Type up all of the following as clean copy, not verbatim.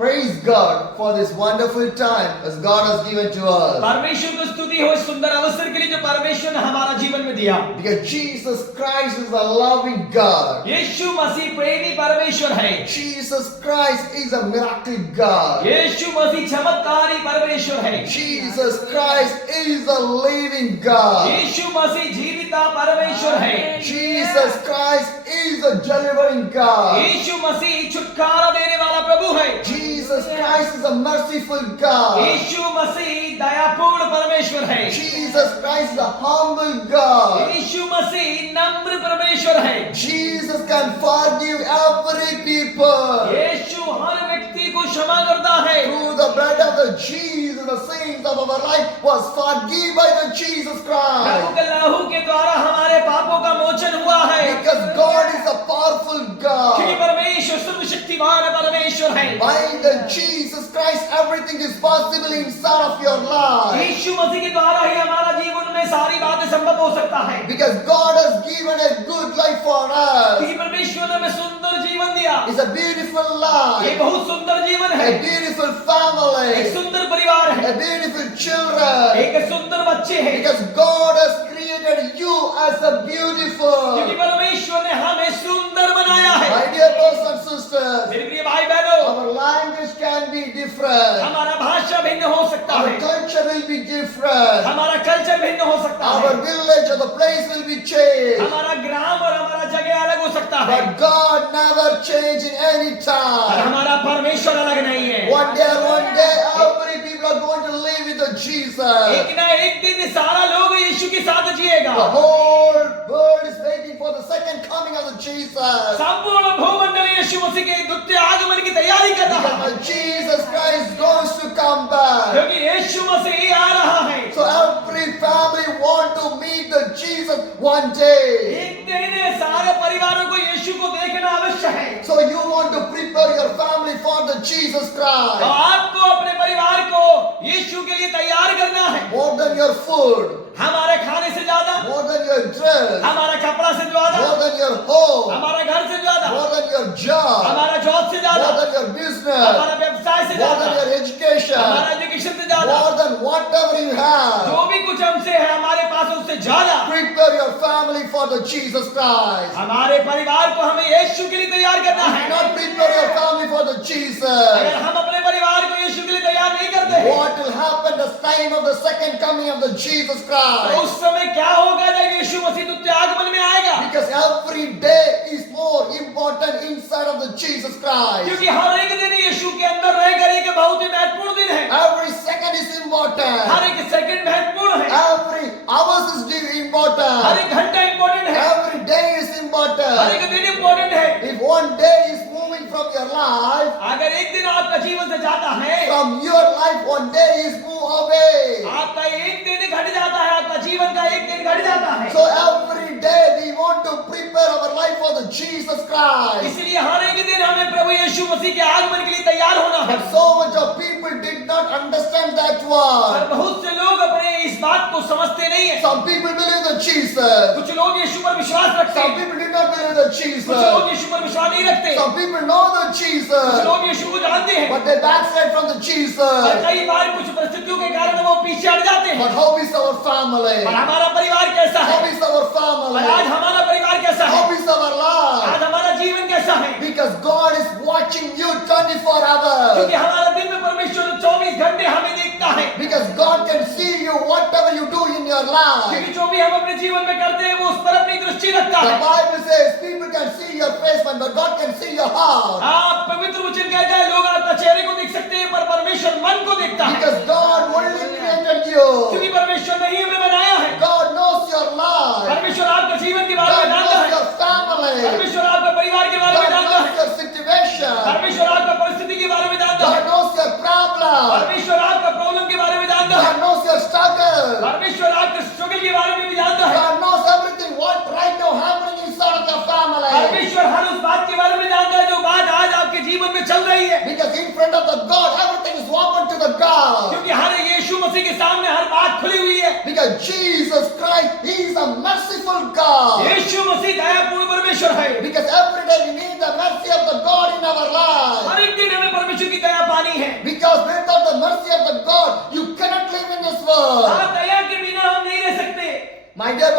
Praise God for this wonderful time as God has given to us. परमेश्वर को स्तुति हो इस सुंदर अवसर के लिए जो परमेश्वर ने हमारा जीवन में दिया। Because Jesus Christ is a loving God. यीशु मसीह प्रेमी परमेश्वर है। Jesus Christ is a miracle God. यीशु मसीह चमत्कारी परमेश्वर है। Jesus Christ is a living God. यीशु मसीह जीविता परमेश्वर है। Jesus Christ is a delivering God. यीशु मसीह छुटकारा देने वाला प्रभु है। Jesus Christ is a merciful God. यीशु मसीह दयापूर्ण परमेश्वर है। Jesus Christ is a humble God. यीशु मसीह नम्र परमेश्वर है। Jesus can forgive every people. यीशु हर व्यक्ति को क्षमा करता है। Through the blood of the Jesus, the sins of our life was forgiven by the Jesus Prabhu Christ. के लहू के द्वारा हमारे पापों का मोचन हुआ है। Because God is a powerful क्योंकि God. परमेश्वर सर्वशक्तिमान परमेश्वर है। By the Jesus Christ, everything is possible inside of your life. यीशु मसीह के द्वारा ही हमारा जीवन में सारी बातें संभव हो सकता है। Because God has given a good life for us. क्योंकि परमेश्वर ने हमें सुंदर जीवन दिया। It's a beautiful ये life. बहुत सुंदर जीवन है। A beautiful एक family. सुंदर परिवार है। A beautiful children. एक सुंदर बच्चे हैं। Because God has created you as a beautiful. क्योंकि परमेश्वर ने हमें सुंदर बनाया है। My dear brothers and sisters, मेरे प्रिय भाई बहनों, our language can be different. हमारा भाषा भिन्न हो सकता Our है। culture will be different. हमारा कल्चर भिन्न हो सकता Our है। village or the place will be changed. हमारा ग्राम और हमारा जगह अलग हो सकता है। But God never changes in any और time. हमारा परमेश्वर अलग नहीं है। One day, every people are going to live with the Jesus. एक ना एक दिन सारा लोग यीशु के साथ जिएगा। The whole world is waiting for the second coming of the Jesus. संपूर्ण भूमंडल यीशु मसीह के द्वितीय आगमन की तैयारी कर रहा है। Because Jesus Christ goes to come back. क्योंकि यीशु मसीह आ रहा है। So every family want to meet the Jesus one day. एक दिन सारे परिवारों को यीशु को देखना अवश्य है। So you want to prepare your family for the Jesus और Christ. आपको अपने परिवार को यीशु के लिए तैयार करना है। More than your food, हमारे खाने से ज्यादा, more than your dress, हमारा कपड़ा से ज्यादा, more than your home, हमारा घर से ज्यादा, more than your job, हमारा जॉब से ज्यादा, more than your business, हमारा व्यवसाय से more than ज्यादा, your education, हमारा एजुकेशन से ज्यादा, more than whatever you have. जो भी कुछ हमसे है हमारे पास उससे ज्यादा Prepare your family for the Jesus Christ. हमारे परिवार को हमें यीशु के लिए तैयार करना Do है। not prepare your family for the अगर Jesus. हम अपने परिवार को यीशु के लिए तैयार नहीं करते हैं, What will happen the time of the second coming of the Jesus तो Christ? उस समय क्या होगा जब यीशु मसीह द्वितीय आगमन में आएगा? Because every day is more important inside of the Jesus Christ. क्योंकि हर एक दिन यीशु के अंदर रहकर एक बहुत ही महत्वपूर्ण दिन है। Every second is important. हर एक सेकंड महत्वपूर्ण है। Every hours is her important. एक घंटा इम्पोर्टेंट है। Every day is her important. एक दिन इम्पोर्टेंट है। If one day is moving from your life, अगर एक दिन आपका जीवन से जाता है, from your life one day is move away. आपका एक दिन घट जाता है, आपका जीवन का एक दिन घट जाता है। So every day we want to prepare our life for the Jesus Christ. इसलिए हर एक दिन हमें प्रभु यीशु मसीह के आगमन के लिए तैयार होना है। But so much of people did not understand that और one. बहुत से लोग अपने इस बात को समझते नहीं है। Some people believe the Jesus. कुछ लोग यीशु पर विश्वास रखते Some हैं, people did not believe the कुछ Jesus. लोग यीशु पर विश्वास नहीं रखते, Some people know the कुछ Jesus, लोग यीशु को जानते हैं, but they backslide from the और Jesus. कई बार कुछ परिस्थितियों के कारण वो पीछे हट जाते हैं। But how is our family? और हमारा परिवार कैसा How है? is our और family? आज हमारा परिवार कैसा है? How is our life? आज हमारा जीवन कैसा है? Because God is watching you 24 hours. क्योंकि हमारा दिन में परमेश्वर 24 घंटे हमें देखता है। Because God can see you whatever you do in your life. क्योंकि जो भी हम अपने जीवन में करते हैं वो उस पर अपनी दृष्टि रखता The है। Bible says people can see your face, but God can see your heart. आप पवित्र वचन कहता है लोग आपका चेहरे को देख सकते हैं पर परमेश्वर मन को देखता है। Because God only created you. क्योंकि परमेश्वर ने ही हमें बनाया है। God knows your life. परमेश्वर आपके जीवन के बारे God में जानता knows है। your family. परमेश्वर आपके परिवार के बारे में God जानता है। knows your situation. परमेश्वर आपका परिस्थिति के बारे में जानता है। God knows your problem. परमेश्वर आपका प्रॉब्लम के बारे में जानता है। God knows your struggle. परमेश्वर आपके स्ट्रगल के बारे में भी जानता है। God knows everything what right now happening inside of your family. परमेश्वर हर उस बात के बारे में जानता है जो बात आज आपके जीवन में चल रही है। Because in front of the God, everything is open to the God. क्योंकि हर यीशु मसीह के सामने हर बात खुली हुई है। Because Jesus Christ, He is a merciful God. यीशु मसीह दयापूर्ण परमेश्वर है। Because every day we need the mercy of the God in our life. हर एक दिन हमें परमेश्वर की दया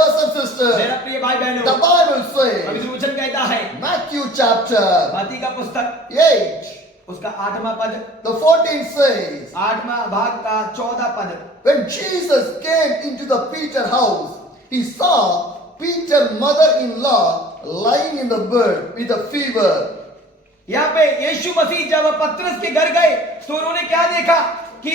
brothers and sisters, मेरा प्रिय भाई बहनों, the Bible says, पवित्र वचन कहता है, Matthew chapter मत्ती का पुस्तक 8, उसका 8वां पद, the 14th says, 8वां भाग का 14 पद, when Jesus came into the Peter house, he saw Peter's mother-in-law lying in the bed with a fever. यहाँ पे यीशु मसीह जब पतरस के घर गए तो उन्होंने क्या देखा कि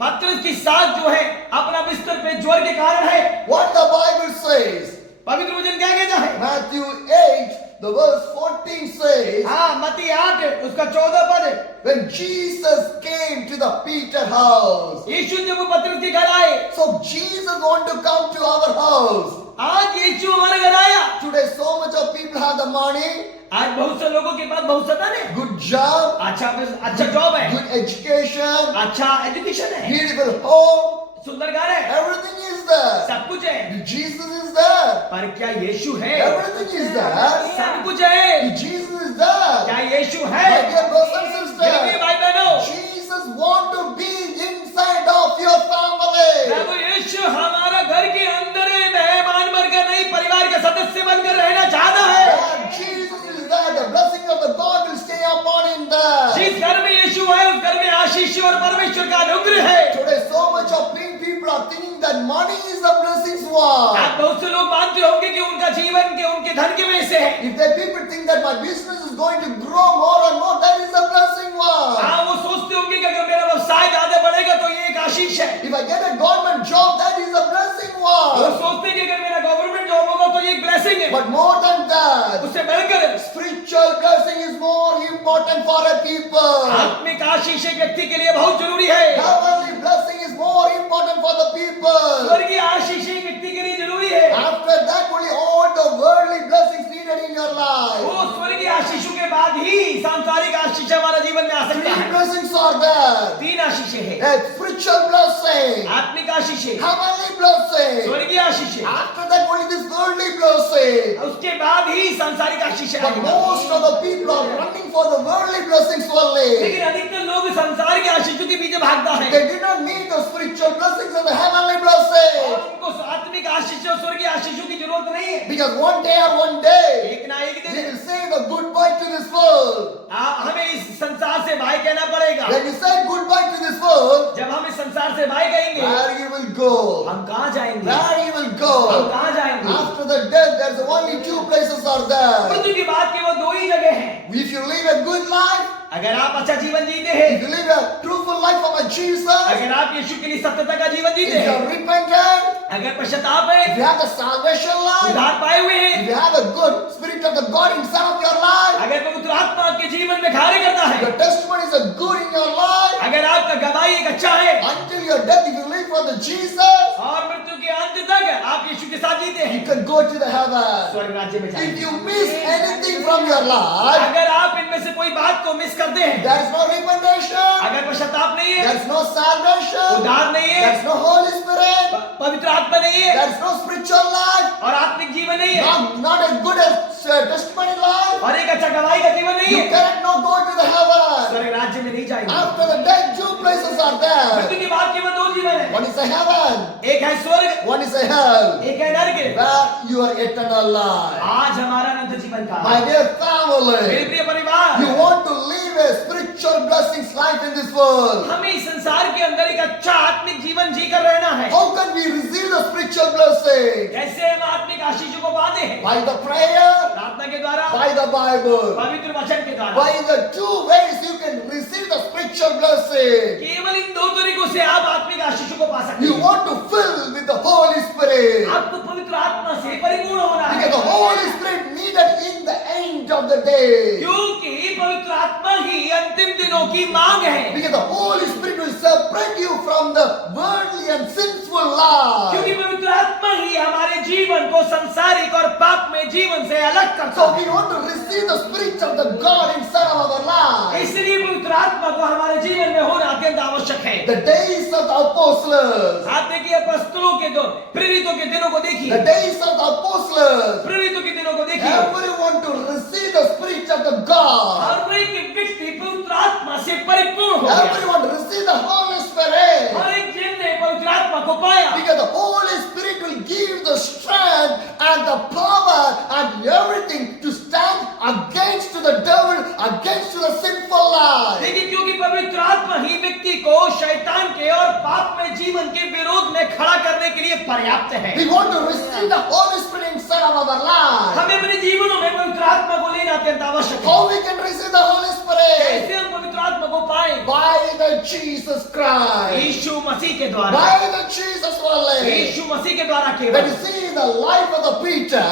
पतरस की सास जो है अपना बिस्तर पे ज्वर के कारण है। What the Bible says, पवित्र वचन क्या कहता है? Matthew 8, the verse 14 says, हाँ, मत्ती 8 उसका 14 पद है। when Jesus came to the Peter house. यीशु जब पतरस के घर आए, So Jesus want to come to our house. आज यीशु हमारे घर आया। Today so much of people have the money, आज बहुत से लोगों के पास बहुत साधन है, good job, अच्छा जॉब है, good education, अच्छा एजुकेशन है, beautiful home, सुंदर घर है, everything is there. सब कुछ है। Jesus is there. पर क्या यीशु है? Everything is there. सब कुछ है। Jesus is there. क्या यीशु है? My dear brothers and मेरे sisters, भाई बहनों, Jesus want to be inside of your family. प्रभु यीशु हमारा घर के अंदर है, मेहमान बनकर नहीं, परिवार के सदस्य बनकर रहना चाहता है। Where Jesus is there, the blessing of the God will stay upon him there. जिस घर में यीशु है उस घर में आशीष और परमेश्वर का अनुग्रह है। Today so much of people are thinking that money is the blessings one. आज बहुत से लोग मानते होंगे कि उनका जीवन के उनके धन की वजह से है। If the people think that my business is going to grow more and more, that is the blessing one. हाँ, वो सोचते होंगे कि अगर मेरा व्यवसाय ज्यादा बढ़ेगा तो ये एक आशीष है। If I get a government job, that is a blessing वो one. सोचते हैं कि अगर मेरा गवर्नमेंट जॉब होगा तो ये एक ब्लेसिंग है। But more than that, उससे बढ़कर spiritual blessing is more important for a people. आत्मिक आशीष एक व्यक्ति के लिए बहुत जरूरी है। Heavenly blessing is more important for the people. स्वर्गीय आशीष एक व्यक्ति के लिए जरूरी है। After that, only all the worldly blessings needed in your life. वो स्वर्गीय आशीषों के बाद ही सांसारिक आशीष हमारा जीवन में आ सकता Three है। blessings are there. 3 आशीष है, A spiritual blessing, आत्मिक आशीष है, heavenly blessing. स्वर्गीय आशीष है, After that, only this worldly blessing. उसके बाद ही सांसारिक आशीष But आएगा। most of the people are running for the worldly blessings only. लेकिन अधिकतर लोग संसार के आशीषों के पीछे भागता है They do not need the spiritual blessings and the heavenly और blessing. उनको आत्मिक आशीष और स्वर्गीय आशीषों की जरूरत नहीं है। Because one day or one day, एक ना एक we दिन will say the goodbye to this world. हमें इस संसार से भाई कहना पड़ेगा। When we say goodbye to this world, जब हम इस संसार से भाई कहेंगे, where you will go? हम कहाँ जाएंगे? Where you will हम go? कहाँ जाएंगे? After the death, there's only two places are there. मृत्यु के बाद केवल 2 ही जगह हैं। If you live a good life, अगर आप अच्छा जीवन जीते हैं, if you live a truthful life for my Jesus, अगर आप यीशु के लिए सत्यता का जीवन जीते if you हैं, are repentant, अगर पश्चाताप है, if you have the salvation life, उद्धार पाए हुए if हैं, you have a good spirit of the God inside of your life, अगर पवित्र आत्मा आपके जीवन में कार्य करता है, your testimony is a good in your life, अगर आपका गवाही एक अच्छा है until your death, if you live for the Jesus, और मृत्यु के अंत तक आप यीशु के साथ जीते you हैं, can go to the heaven. स्वर्ग राज्य में If जाएंगे। you miss anything from your life, अगर आप इनमें से कोई बात को मिस करते हैं, there is no repentation, अगर पश्चाताप नहीं है, there is no salvation, उद्धार नहीं there है, is no Holy Spirit, पवित्र आत्मा नहीं है there is no spiritual life, और आत्मिक जीवन नहीं है not a good testimony life, और एक अच्छा गवाही का जीवन नहीं you है, cannot no go to the heaven. स्वर्ग राज्य में नहीं जाएंगे। After the death, two places are there. मृत्यु के बाद केवल 2 जीवन है, One is a heaven, एक है स्वर्ग, one is a hell, एक है नरक। where your eternal life. आज हमारा अनंत जीवन का My dear मेरे family, प्रिय परिवार, you want to live a spiritual blessings life in this world. हमें इस संसार के अंदर एक अच्छा आत्मिक जीवन जीकर रहना है। How can we receive the spiritual blessing? कैसे हम आत्मिक आशीषों को पाते हैं? By the prayer, प्रार्थना के द्वारा, by the Bible. पवित्र वचन के द्वारा। By the two ways you can receive the spiritual blessing. केवल इन 2 तरीकों से आप आत्मिक आशीषों को पा सकते You हैं। want to fill with the Holy Spirit. आपको पवित्र आत्मा से परिपूर्ण होना है, Because the Holy Spirit needed in the end of the day. क्योंकि पवित्र आत्मा ही अंतिम दिनों की मांग है। Because the Holy Spirit will separate you from the worldly and sinful life. क्योंकि पवित्र आत्मा ही हमारे जीवन को संसारिक और पापमय जीवन से अलग करता So है। we want to receive the Spirit of the God inside of our life. इसलिए पवित्र आत्मा को हमारे जीवन में होना अत्यंत आवश्यक है। The days of the apostles, आप देखिए अपostलों के प्रेरितों के दिनों को the देखिए, days of the apostles, प्रेरितों के दिनों को देखिए, everyone to receive the Spirit of the God. हर एक व्यक्ति पवित्र आत्मा से परिपूर्ण हो गया। Everyone receive the Holy Spirit. हर एक जन ने पवित्र आत्मा को पाया, Because the Holy Spirit will will give the strength and the power and everything to stand against to the devil, against to the sinful life. देखिए क्योंकि पवित्र आत्मा ही व्यक्ति को शैतान के और पाप में जीवन के विरोध में खड़ा करने के लिए पर्याप्त है। We want to receive the Holy Spirit inside of our life. हमें अपने जीवनों में पवित्र आत्मा को लेना अत्यंत आवश्यक है। How we can receive the Holy Spirit? कैसे हम पवित्र आत्मा को पाएं? By the Jesus Christ. यीशु मसीह के द्वारा। By the Jesus only. यीशु मसीह के द्वारा When केवल। you see the life of the Peter,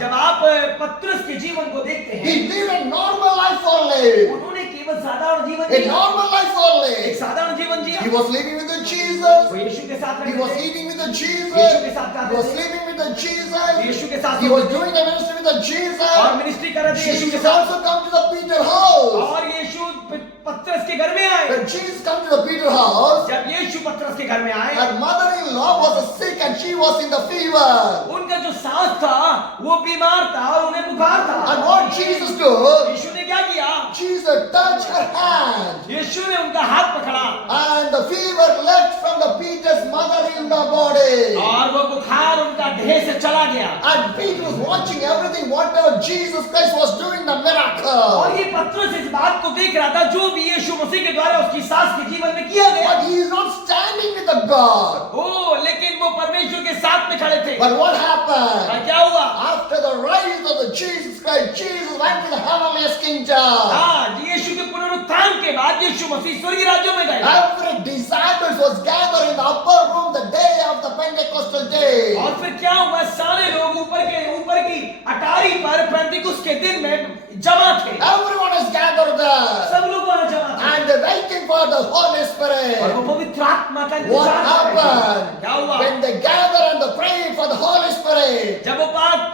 जब आप पतरस के जीवन को देखते he हैं, lived a normal life only. उन्होंने केवल साधारण जीवन A जिया। normal life एक only. साधारण जीवन जिया। He was living with the Jesus. वो यीशु के साथ He रहते was थे। eating with the Jesus. यीशु के साथ खाते He was थे। sleeping with the Jesus. यीशु के साथ He was सोते थे। doing the ministry with the Jesus. और मिनिस्ट्री कर रहे थे यीशु के Jesus साथ। also come to the Peter house. और यीशु पतरस के घर में आए। When Jesus come to the Peter house, जब यीशु पतरस के घर में आए, her mother-in-law was sick and she was in the fever. उनका जो सास था वो बीमार था और उन्हें बुखार था। And what Jesus did, यीशु ने क्या किया? Jesus touched her hand. यीशु ने उनका हाथ पकड़ा And the fever left from the Peter's mother-in-law body. और वो बुखार उनका देह से चला गया। And Peter was watching everything, whatever Jesus Christ was doing, the miracle. और ये पतरस इस बात को देख रहा था जो भी यीशु मसीह के द्वारा उसकी सास के जीवन में किया गया। But he is not standing with the God. ओ लेकिन वो परमेश्वर के साथ में खड़े थे। But what happened? और क्या हुआ? After the rise of the Jesus Christ, Jesus went to the heavenliest kingdom. हाँ, यीशु के पुनरुत्थान के बाद यीशु मसीह स्वर्गीय राज्यों में गए। Every disciples was gathered in the upper room the day of the Pentecostal day. और फिर क्या हुआ? सारे लोग ऊपर की अटारी पर पेंतिकुस्त के दिन में जमा थे। Everyone is gathered there. सब लोग वहां जमा थे। And they're waiting for the Holy और Spirit. वो पवित्र आत्मा का What इंतजार कर रहे थे। happened? क्या हुआ? When they gathered and they prayed for the Holy Spirit, जब वो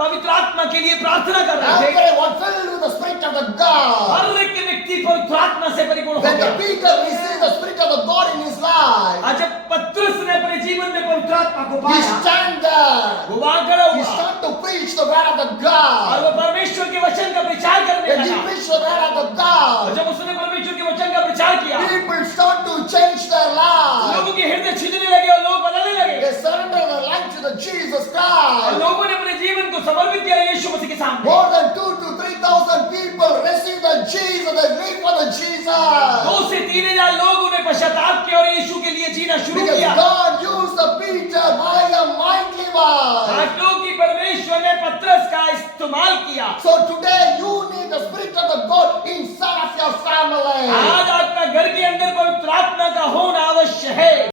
पवित्र आत्मा के लिए प्रार्थना कर रहे थे, everyone filled with the Spirit of the God. हर एक व्यक्ति पवित्र आत्मा से परिपूर्ण हो When the गया। Peter received the Spirit of the God in his life, आज जब पतरस ने अपने जीवन में पवित्र आत्मा को he पाया, stand there. वो वहां खड़ा He हुआ start to preach the word of the और God. वो परमेश्वर के वचन का प्रचार करने When he लगा। preached the word of the और God, जब उसने परमेश्वर के वचन का प्रचार किया, people start to change their lives. लोगों के हृदय छिदने लगे और लोग बदलने लगे They surrender their life to the Jesus और Christ. लोगों ने अपने जीवन को समर्पित किया यीशु मसीह के सामने। More than 2,000 to 3,000 people receive the Jesus. They live for the Jesus. 2 से 3,000 लोग उन्हें पश्चाताप किया और यीशु के लिए जीना शुरू Because किया। God used the Peter by a mighty word. क्योंकि परमेश्वर ने पतरस का इस्तेमाल किया। So today you need the Spirit of the God inside of your family. आज आपका घर के अंदर पवित्र आत्मा